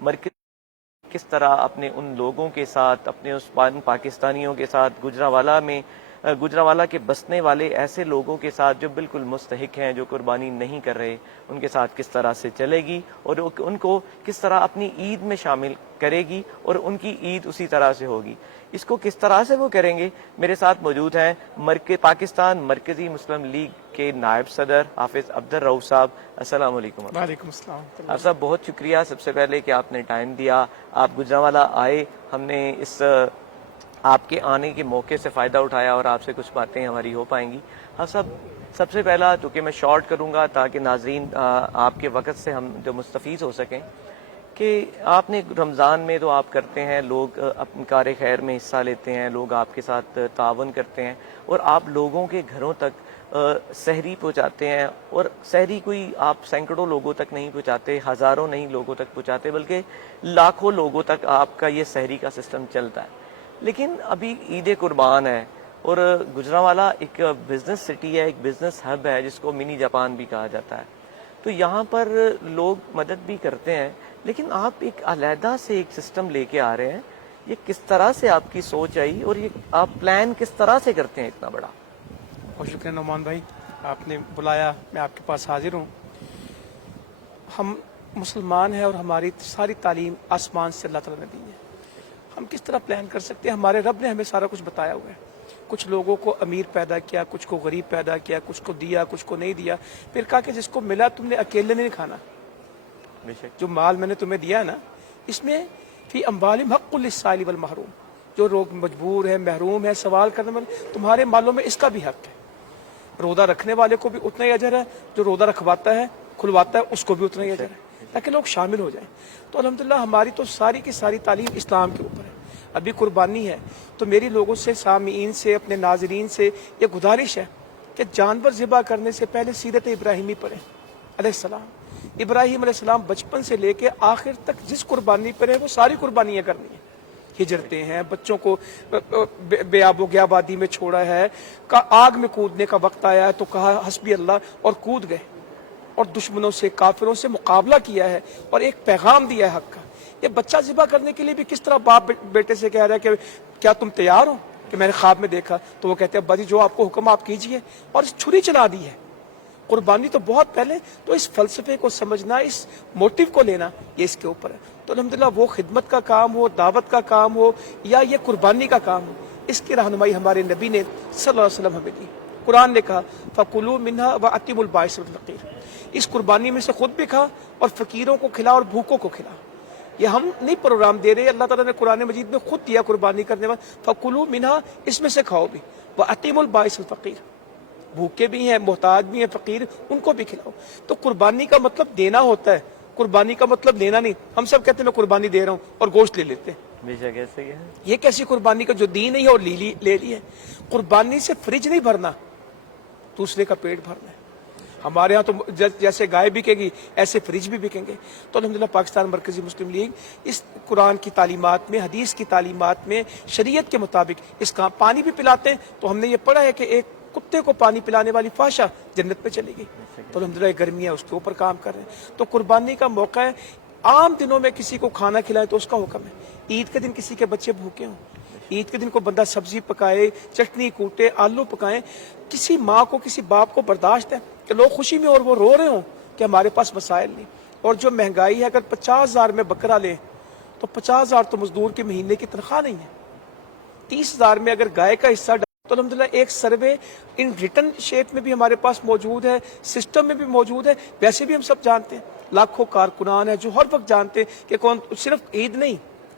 مرکز کس طرح اپنے ان لوگوں کے ساتھ، اپنے اس پاکستانیوں کے ساتھ، گجرانوالہ کے بسنے والے ایسے لوگوں کے ساتھ جو بالکل مستحق ہیں، جو قربانی نہیں کر رہے، ان کے ساتھ کس طرح سے چلے گی اور ان کو کس طرح اپنی عید میں شامل کرے گی اور ان کی عید اسی طرح سے ہوگی، اس کو کس طرح سے وہ کریں گے۔ میرے ساتھ موجود ہیں پاکستان مرکزی مسلم لیگ کے نائب صدر حافظ عبدالرؤف صاحب۔ السلام علیکم۔ وعلیکم السلام۔ آپ صاحب بہت شکریہ سب سے پہلے کہ آپ نے ٹائم دیا، آپ گجرانوالہ آئے، ہم نے اس آپ کے آنے کے موقع سے فائدہ اٹھایا اور آپ سے کچھ باتیں ہماری ہو پائیں گی۔ آپ صاحب سب سے پہلا تو کہ میں شارٹ کروں گا تاکہ ناظرین آپ کے وقت سے ہم جو مستفید ہو سکیں، کہ آپ نے رمضان میں تو آپ کرتے ہیں، لوگ اپنے کار خیر میں حصہ لیتے ہیں، لوگ آپ کے ساتھ تعاون کرتے ہیں اور آپ لوگوں کے گھروں تک سحری پہنچاتے ہیں، اور سحری کوئی آپ سینکڑوں لوگوں تک نہیں پہنچاتے، ہزاروں نہیں لوگوں تک پہنچاتے، بلکہ لاکھوں لوگوں تک آپ کا یہ سحری کا سسٹم چلتا ہے۔ لیکن ابھی عید قربان ہے اور گجرانوالہ ایک بزنس سٹی ہے، ایک بزنس ہب ہے جس کو منی جاپان بھی کہا جاتا ہے، تو یہاں پر لوگ مدد بھی کرتے ہیں، لیکن آپ ایک علیحدہ سے ایک سسٹم لے کے آ رہے ہیں، یہ کس طرح سے آپ کی سوچ آئی اور یہ آپ پلان کس طرح سے کرتے ہیں اتنا بڑا؟ بہت شکریہ نعمان بھائی، آپ نے بلایا، میں آپ کے پاس حاضر ہوں۔ ہم مسلمان ہیں اور ہماری ساری تعلیم آسمان سے اللہ تعالیٰ نے دی ہے۔ ہم کس طرح پلان کر سکتے ہیں؟ ہمارے رب نے ہمیں سارا کچھ بتایا ہوا ہے۔ کچھ لوگوں کو امیر پیدا کیا، کچھ کو غریب پیدا کیا، کچھ کو دیا، کچھ کو نہیں دیا، پھر کہا کہ جس کو ملا تم نے اکیلے نہیں کھانا، جو مال میں نے تمہیں دیا نا، اس میں فی اموالہم حق للسائل والمحروم، جو لوگ مجبور ہیں، محروم ہیں، سوال کرنے والے، تمہارے مالوں میں اس کا بھی حق ہے۔ روزہ رکھنے والے کو بھی اتنا ہی اجر ہے، جو روزہ رکھواتا ہے، کھلواتا ہے، اس کو بھی اتنا ہی اجر ہے، تاکہ لوگ شامل ہو جائیں۔ تو الحمدللہ ہماری تو ساری کی ساری تعلیم اسلام کے اوپر ہے۔ ابھی قربانی ہے تو میری لوگوں سے، سامعین سے، اپنے ناظرین سے یہ گزارش ہے کہ جانور ذبح کرنے سے پہلے سیرت ابراہیمی پڑھیں علیہ السلام۔ ابراہیم علیہ السلام بچپن سے لے کے آخر تک جس قربانی پر ہے وہ ساری قربانیاں کرنی ہیں، ہجرتیں ہیں، بچوں کو بے آب و گیابادی میں چھوڑا ہے، آگ میں کودنے کا وقت آیا ہے تو کہا حسبی اللہ اور کود گئے، اور دشمنوں سے، کافروں سے مقابلہ کیا ہے اور ایک پیغام دیا ہے حق کا۔ یہ بچہ ذبح کرنے کے لیے بھی کس طرح باپ بیٹے سے کہہ رہا ہے کہ کیا تم تیار ہو، کہ میں نے خواب میں دیکھا، تو وہ کہتے ہیں ابا جی جو آپ کو حکم آپ کیجئے، اور اس چھری چلا دی ہے۔ قربانی تو بہت پہلے، تو اس فلسفے کو سمجھنا، اس موٹیو کو لینا، یہ اس کے اوپر ہے۔ تو الحمدللہ وہ خدمت کا کام ہو، دعوت کا کام ہو، یا یہ قربانی کا کام ہو، اس کی رہنمائی ہمارے نبی نے صلی اللہ علیہ وسلم ہمیں دی۔ قرآن نے کہا فَكُلُوا مِنْهَا وَأَطِعِمُوا الْبَائِسَ الْفَقِيرَ، اس قربانی میں سے خود بھی کھا اور فقیروں کو کھلا اور بھوکوں کو کھلا۔ یہ ہم نہیں پروگرام دے رہے، اللہ تعالیٰ نے قرآن مجید میں خود دیا قربانی کرنے والا، فَكُلُوا مِنْهَا، اس میں سے کھاؤ بھی، وَأَطِعِمُوا الْبَائِسَ الْفَقِيرَ، بھوکے بھی ہیں، محتاج بھی ہیں، فقیر، ان کو بھی کھلاؤ۔ تو قربانی کا مطلب دینا ہوتا ہے، قربانی کا مطلب لینا نہیں۔ ہم سب کہتے ہیں میں قربانی دے رہا ہوں اور گوشت لے لیتے ہیں، یہ کیسی قربانی کا جو دی نہیں ہے اور لے لی ہے۔ قربانی سے فریج نہیں بھرنا، دوسرے کا پیٹ بھرنا ہے۔ ہمارے ہاں تو جیسے گائے بکے گی ایسے فریج بھی بکیں گے۔ تو الحمدللہ پاکستان مرکزی مسلم لیگ اس قرآن کی تعلیمات میں، حدیث کی تعلیمات میں، شریعت کے مطابق اس کا پانی بھی پلاتے ہیں۔ تو ہم نے یہ پڑھا ہے کہ ایک کتے کو پانی پلانے والی فاشا جنت میں چلے گی۔ تو الحمدللہ گرمیاں اس کے اوپر کام کر رہے ہیں۔ تو قربانی کا موقع ہے، عام دنوں میں کسی کو کھانا کھلائے تو اس کا حکم ہے، عید کے دن کسی کے بچے بھوکے ہوں، عید کے دن کو بندہ سبزی پکائے، چٹنی کوٹے، آلو پکائیں، کسی ماں کو، کسی باپ کو برداشت ہے کہ لوگ خوشی میں اور وہ رو رہے ہوں کہ ہمارے پاس وسائل نہیں۔ اور جو مہنگائی ہے، اگر 50,000 میں بکرا لیں تو 50,000 تو مزدور کے مہینے کی تنخواہ نہیں ہے۔ 30,000 میں اگر گائے کا حصہ تو الحمدللہ ایک سروے ان ریٹن شیپ میں بھی ہمارے پاس موجود ہے، سسٹم میں بھی موجود ہے۔ ویسے بھی ہم سب جانتے ہیں، لاکھوں کارکنان ہیں جو ہر وقت جانتے ہیں کہ کون، صرف عید نہیں،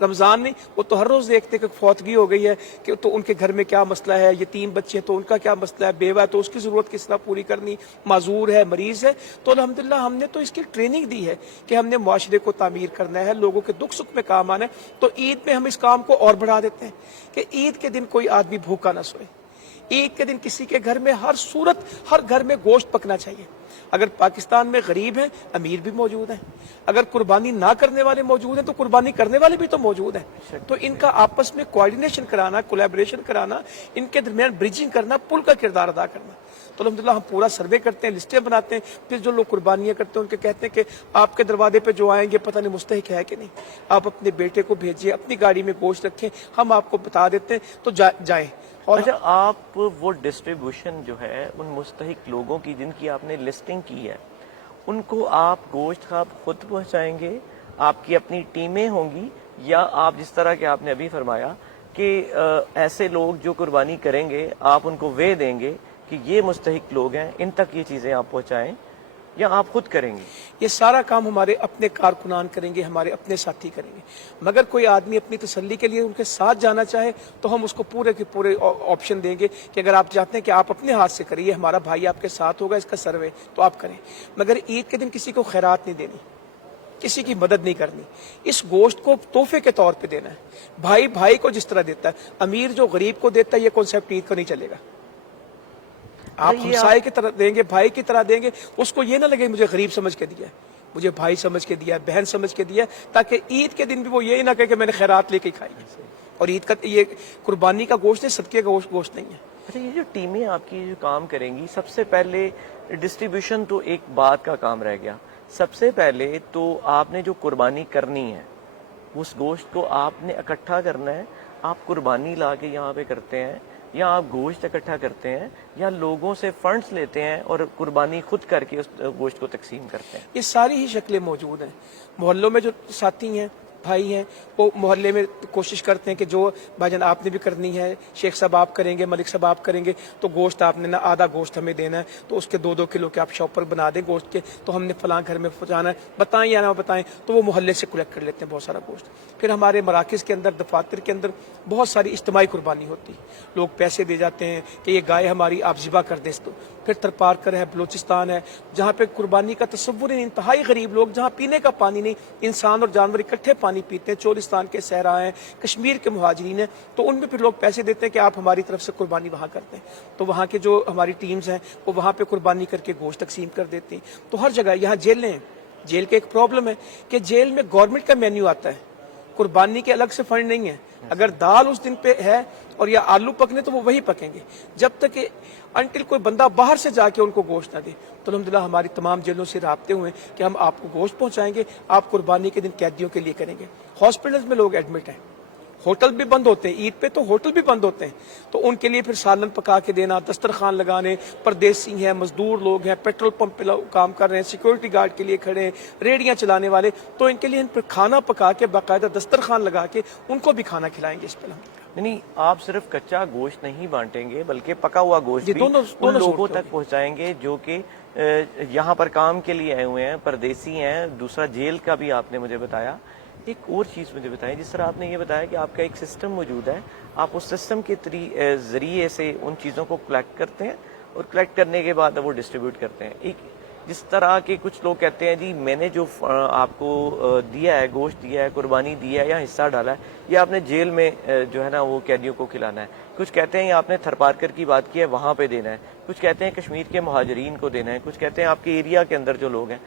رمضان نہیں، وہ تو ہر روز دیکھتے کہ فوتگی ہو گئی ہے کہ تو ان کے گھر میں کیا مسئلہ ہے، یتیم بچے ہیں تو ان کا کیا مسئلہ ہے، بیوہ ہے تو اس کی ضرورت کس طرح پوری کرنی، معذور ہے، مریض ہے۔ تو الحمدللہ ہم نے تو اس کی ٹریننگ دی ہے کہ ہم نے معاشرے کو تعمیر کرنا ہے، لوگوں کے دکھ سکھ میں کام آنا ہے۔ تو عید میں ہم اس کام کو اور بڑھا دیتے ہیں کہ عید کے دن کوئی آدمی بھوکا نہ سوئے۔ عید کے دن کسی کے گھر میں ہر صورت، ہر گھر میں گوشت پکنا چاہیے، اگر پاکستان میں غریب ہیں امیر بھی موجود ہیں, اگر قربانی نہ کرنے والے موجود ہیں تو قربانی کرنے والے بھی تو موجود ہیں. تو ان کا آپس میں کوآرڈینیشن کرانا, کولیبریشن کرانا, ان کے درمیان بریجنگ کرنا, پل کا کردار ادا کرنا. تو الحمدللہ ہم پورا سروے کرتے ہیں, لسٹیں بناتے ہیں, پھر جو لوگ قربانیاں کرتے ہیں ان کے کہتے ہیں کہ آپ کے دروازے پہ جو آئیں گے پتہ نہیں مستحق ہے کہ نہیں, آپ اپنے بیٹے کو بھیجیے, اپنی گاڑی میں گوشت رکھیں, ہم آپ کو بتا دیتے ہیں تو جائیں. اور اچھا, آپ وہ ڈسٹریبیوشن جو ہے ان مستحق لوگوں کی جن کی آپ نے لسٹنگ کی ہے, ان کو آپ گوشت کا خود پہنچائیں گے, آپ کی اپنی ٹیمیں ہوں گی, یا آپ جس طرح کہ آپ نے ابھی فرمایا کہ ایسے لوگ جو قربانی کریں گے آپ ان کو وے دیں گے کہ یہ مستحق لوگ ہیں, ان تک یہ چیزیں آپ پہنچائیں, یا آپ خود کریں گے؟ یہ سارا کام ہمارے اپنے کارکنان کریں گے, ہمارے اپنے ساتھی کریں گے. مگر کوئی آدمی اپنی تسلی کے لیے ان کے ساتھ جانا چاہے تو ہم اس کو پورے کے پورے آپشن دیں گے کہ اگر آپ چاہتے ہیں کہ آپ اپنے ہاتھ سے کریے, ہمارا بھائی آپ کے ساتھ ہوگا, اس کا سروے تو آپ کریں. مگر عید کے دن کسی کو خیرات نہیں دینی, کسی کی مدد نہیں کرنی. اس گوشت کو تحفے کے طور پہ دینا ہے. بھائی بھائی کو جس طرح دیتا ہے, امیر جو غریب کو دیتا ہے, یہ کانسیپٹ عید کو نہیں چلے گا. آپ ہمسائے کی طرح دیں گے, بھائی کی طرح دیں گے, اس کو یہ نہ لگے مجھے غریب سمجھ کے دیا ہے, مجھے بھائی سمجھ کے دیا ہے, بہن سمجھ کے دیا ہے, تاکہ عید کے دن بھی وہ یہی نہ کہے کہ میں نے خیرات لے کے کھائی. اور عید کا یہ قربانی کا گوشت ہے, صدقے کا گوشت نہیں ہے. اچھا, یہ جو ٹیمیں آپ کی جو کام کریں گی, سب سے پہلے ڈسٹریبیوشن تو ایک بات کا کام رہ گیا. سب سے پہلے تو آپ نے جو قربانی کرنی ہے اس گوشت کو آپ نے اکٹھا کرنا ہے. آپ قربانی لا کے یہاں پہ کرتے ہیں, یا آپ گوشت اکٹھا کرتے ہیں, یا لوگوں سے فنڈز لیتے ہیں اور قربانی خود کر کے اس گوشت کو تقسیم کرتے ہیں؟ یہ ساری ہی شکلیں موجود ہیں. محلوں میں جو ساتھی ہیں, بھائی ہیں, وہ محلے میں کوشش کرتے ہیں کہ جو بھائی جان آپ نے بھی کرنی ہے, شیخ صاحب آپ کریں گے, ملک صاحب آپ کریں گے, تو گوشت آپ نے نا آدھا گوشت ہمیں دینا ہے, تو اس کے 2-2 کلو کے آپ شاپر بنا دیں گوشت کے, تو ہم نے فلاں گھر میں پہنچانا ہے, بتائیں یا نہ بتائیں, تو وہ محلے سے کلیکٹ کر لیتے ہیں بہت سارا گوشت. پھر ہمارے مراکز کے اندر, دفاتر کے اندر بہت ساری اجتماعی قربانی ہوتی ہے. لوگ پیسے دے جاتے ہیں کہ یہ گائے ہماری آپ ذبح کر دیں. پھر ترپارکر ہے, بلوچستان ہے, جہاں پہ قربانی کا تصور ہی نہیں, انتہائی غریب لوگ, جہاں پینے کا پانی نہیں, انسان اور جانور اکٹھے پانی پیتے ہیں. چولستان کے صحرا ہیں, کشمیر کے مہاجرین ہیں, تو ان میں پھر لوگ پیسے دیتے ہیں کہ آپ ہماری طرف سے قربانی وہاں کرتے ہیں. تو وہاں کے جو ہماری ٹیمز ہیں وہ وہاں پہ قربانی کر کے گوشت تقسیم کر دیتے ہیں. تو ہر جگہ, یہاں جیلیں ہیں, جیل کے ایک پرابلم ہے کہ جیل میں گورنمنٹ کا مینیو آتا ہے, قربانی کے الگ سے فنڈ نہیں ہے. اگر دال اس دن پہ ہے اور یا آلو پکنے تو وہ وہی پکیں گے, جب تک کہ انٹل کوئی بندہ باہر سے جا کے ان کو گوشت نہ دے. تو الحمدللہ ہماری تمام جیلوں سے رابطے ہوئے کہ ہم آپ کو گوشت پہنچائیں گے, آپ قربانی کے دن قیدیوں کے لیے کریں گے. ہاسپٹلز میں لوگ ایڈمٹ ہیں, ہوٹل بھی بند ہوتے ہیں, عید پہ تو ہوٹل بھی بند ہوتے ہیں, تو ان کے لیے پھر سالن پکا کے دینا, دسترخوان لگانے. پردیسی ہیں, مزدور لوگ ہیں, پیٹرول پمپ پہ کام کر رہے ہیں, سیکورٹی گارڈ کے لیے کھڑے ہیں, ریڑیاں چلانے والے, تو ان کے لیے ان پر کھانا پکا کے باقاعدہ دسترخوان لگا کے ان کو بھی کھانا کھلائیں گے. اس پہ نہیں, آپ صرف کچا گوشت نہیں بانٹیں گے بلکہ پکا ہوا گوشت بھی دونوں ان لوگوں تک پہنچائیں گے جو کہ یہاں پر کام کے لیے آئے ہوئے ہیں, پردیسی ہیں. دوسرا جیل کا بھی آپ نے مجھے بتایا. ایک اور چیز مجھے بتائیں, جس طرح آپ نے یہ بتایا کہ آپ کا ایک سسٹم موجود ہے, آپ اس سسٹم کے ذریعے سے ان چیزوں کو کلیکٹ کرتے ہیں اور کلیکٹ کرنے کے بعد وہ ڈسٹریبیوٹ کرتے ہیں. ایک جس طرح کے کچھ لوگ کہتے ہیں جی میں نے جو آپ کو دیا ہے, گوشت دیا ہے, قربانی دی ہے یا حصہ ڈالا ہے, یہ آپ نے جیل میں جو ہے نا وہ قیدیوں کو کھلانا ہے. کچھ کہتے ہیں یہ آپ نے تھرپارکر کی بات کی ہے وہاں پہ دینا ہے. کچھ کہتے ہیں کشمیر کے مہاجرین کو دینا ہے. کچھ کہتے ہیں آپ کے ایریا کے اندر جو لوگ ہیں,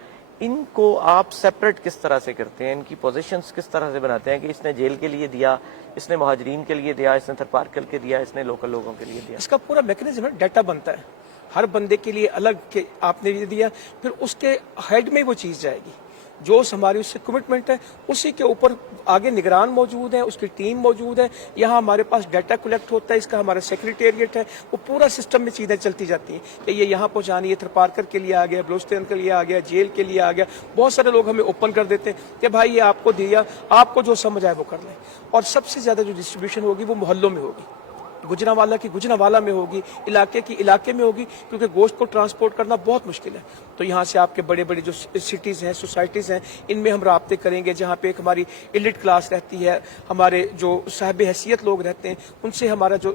ان کو آپ سیپریٹ کس طرح سے کرتے ہیں, ان کی پوزیشنز کس طرح سے بناتے ہیں کہ اس نے جیل کے لیے دیا, اس نے مہاجرین کے لیے دیا, اس نے تھرپارکر کے دیا, اس نے لوکل لوگوں کے لیے دیا؟ اس کا پورا میکنزم ہے, ڈیٹا بنتا ہے ہر بندے کے لیے الگ کہ آپ نے یہ دیا, پھر اس کے ہیڈ میں وہ چیز جائے گی جو ہماری اس سے کمٹمنٹ ہے, اسی کے اوپر آگے نگران موجود ہیں, اس کی ٹیم موجود ہے. یہاں ہمارے پاس ڈیٹا کلیکٹ ہوتا ہے, اس کا ہمارا سیکریٹریٹ ہے, وہ پورا سسٹم میں چیزیں چلتی جاتی ہیں کہ یہ یہاں پہنچانی ہے, تھرپارکر کے لیے آ گیا, بلوچستان کے لیے آ گیا, جیل کے لیے آ گیا. بہت سارے لوگ ہمیں اوپن کر دیتے ہیں کہ بھائی یہ آپ کو دیا, آپ کو جو سمجھ آئے وہ کر لیں. اور سب سے زیادہ جو ڈسٹریبیوشن ہوگی وہ محلوں میں ہوگی, گجرانوالہ کی گجرانوالہ میں ہوگی, علاقے کی علاقے میں ہوگی, کیونکہ گوشت کو ٹرانسپورٹ کرنا بہت مشکل ہے. تو یہاں سے آپ کے بڑے بڑے جو سٹیز ہیں, سوسائٹیز ہیں, ان میں ہم رابطے کریں گے جہاں پہ ایک ہماری ایلیٹ کلاس رہتی ہے, ہمارے جو صاحب حیثیت لوگ رہتے ہیں, ان سے ہمارا جو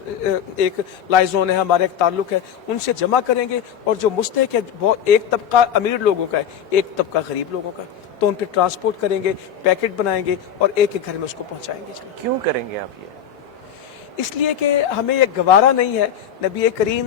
ایک لائزون ہے, ہمارا ایک تعلق ہے, ان سے جمع کریں گے. اور جو مستحق ہے, بہت ایک طبقہ امیر لوگوں کا ہے, ایک طبقہ غریب لوگوں کا, تو ان پہ ٹرانسپورٹ کریں گے, پیکٹ بنائیں گے اور ایک ایک گھر میں اس کو پہنچائیں گے. کیوں کریں گے آپ یہ؟ اس لیے کہ ہمیں یہ گوارا نہیں ہے. نبی کریم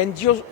NGO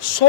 100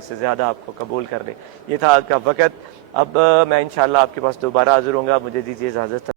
سے زیادہ آپ کو قبول کر لے. یہ تھا آج کا وقت. اب میں انشاءاللہ آپ کے پاس دوبارہ حاضر ہوں گا. مجھے دیجیے اجازت.